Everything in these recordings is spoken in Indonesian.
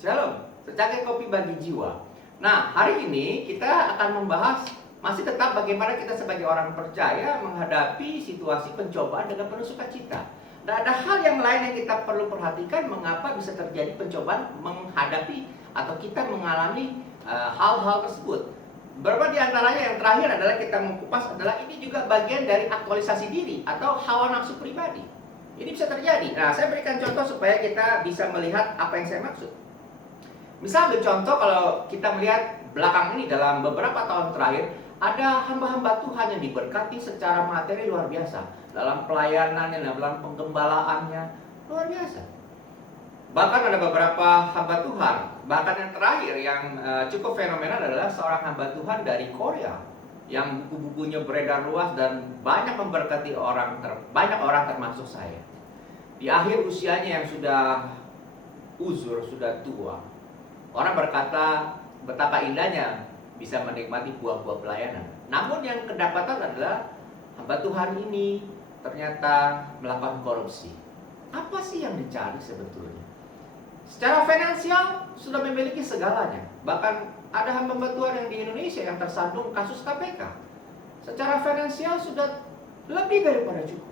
Shalom, secangkir kopi bagi jiwa. Nah, hari ini kita akan membahas masih tetap bagaimana kita sebagai orang percaya menghadapi situasi pencobaan dengan penuh sukacita. Dan ada hal yang lain yang kita perlu perhatikan mengapa bisa terjadi pencobaan menghadapi atau kita mengalami hal-hal tersebut. Beberapa di antaranya yang terakhir adalah kita mengupas adalah ini juga bagian dari aktualisasi diri atau hawa nafsu pribadi. Ini bisa terjadi. Nah, saya berikan contoh supaya kita bisa melihat apa yang saya maksud. Misal ambil contoh kalau kita melihat belakang ini dalam beberapa tahun terakhir, ada hamba-hamba Tuhan yang diberkati secara materi luar biasa. Dalam pelayanannya, dalam penggembalaannya, luar biasa. Bahkan ada beberapa hamba Tuhan, bahkan yang terakhir yang cukup fenomenal adalah seorang hamba Tuhan dari Korea yang buku-bukunya beredar luas dan banyak memberkati banyak orang termasuk saya. Di akhir usianya yang sudah uzur, sudah tua, orang berkata betapa indahnya bisa menikmati buah-buah pelayanan. Namun yang kedapatan adalah hamba Tuhan ini ternyata melakukan korupsi. Apa sih yang dicari sebetulnya? Secara finansial sudah memiliki segalanya. Bahkan ada hamba Tuhan yang di Indonesia yang tersandung kasus KPK. Secara finansial sudah lebih daripada cukup.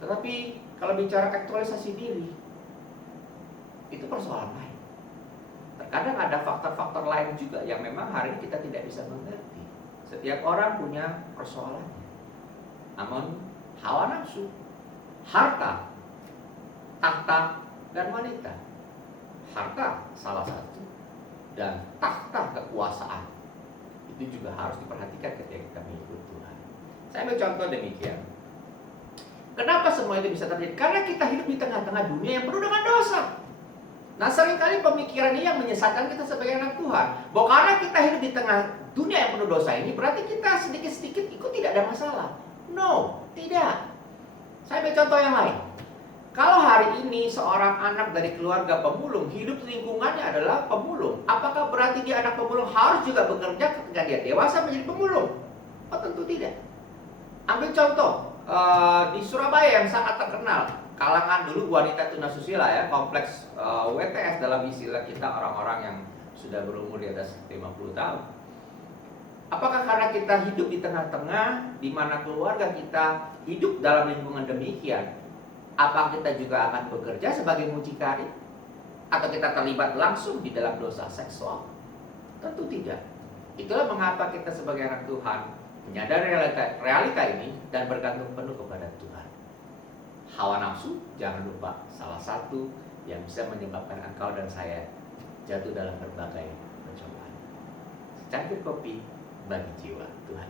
Tetapi kalau bicara aktualisasi diri, itu persoalan lain. Terkadang ada faktor-faktor lain juga yang memang hari ini kita tidak bisa mengerti. Setiap orang punya persoalannya. Namun hawa nafsu, harta, tahta, dan wanita. Harta salah satu, dan tahta kekuasaan itu juga harus diperhatikan ketika kita mengikut Tuhan. Saya ambil contoh demikian. Kenapa semua itu bisa terjadi? Karena kita hidup di tengah-tengah dunia yang penuh dengan dosa. Nah, seringkali pemikiran ini yang menyesatkan kita sebagai anak Tuhan. Bahwa karena kita hidup di tengah dunia yang penuh dosa ini, berarti kita sedikit-sedikit ikut tidak ada masalah. No, tidak. Saya ambil contoh yang lain. Kalau hari ini seorang anak dari keluarga pemulung, hidup lingkungannya adalah pemulung, apakah berarti dia anak pemulung harus juga bekerja ketika dia dewasa menjadi pemulung? Oh, tentu tidak. Ambil contoh di Surabaya yang sangat terkenal, kalangan dulu wanita tunasusila ya, kompleks WTS dalam istilah kita orang-orang yang sudah berumur di atas 50 tahun. Apakah karena kita hidup di tengah-tengah di mana keluarga kita hidup dalam lingkungan demikian, apa kita juga akan bekerja sebagai mucikari? Atau kita terlibat langsung di dalam dosa seksual? Tentu tidak. Itulah mengapa kita sebagai anak Tuhan menyadari realita ini dan bergantung penuh kepada Tuhan. Hawa nafsu, jangan lupa, salah satu yang bisa menyebabkan engkau dan saya jatuh dalam berbagai pencobaan. Secangkir kopi bagi jiwa. Tuhan.